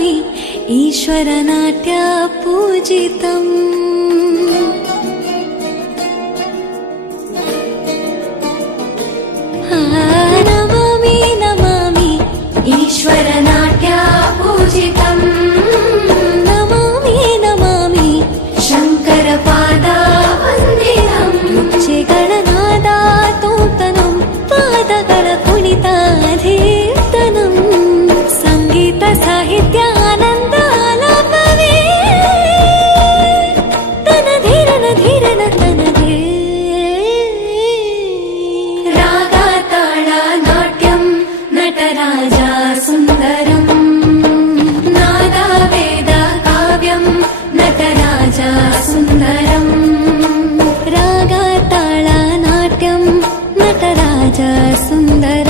नमामि ईश्वरनाट्य पूजितम् नमामि नमामि ईश्वरनाट्य पूजितम् नमामि नमामि शङ्करपादावन्दितम् ರುಚಿಗಳನಾದ ತೋತನಂ ಪಾದಗಳ ಕುಣಿತಾಧೀರ್ತನಂ ಸಂಗೀತ ಸಾಹಿತ್ಯ ಆನಂದ ಆಲಾಪವೇ ತನ ಧೀರನ ಧೀರನ ತನದೇ ರಾಗ ತಾಳ ನಾಟ್ಯಂ ನಟರಾಜ ಸುಂದರಂ ನಾದ ವೇದ ಕಾವ್ಯಂ ನಟರಾಜ ಸುಂದರಂ ರಾಗ ತಾಳ ನಾಟ್ಯಂ ನಟರಾಜ ಸುಂದರ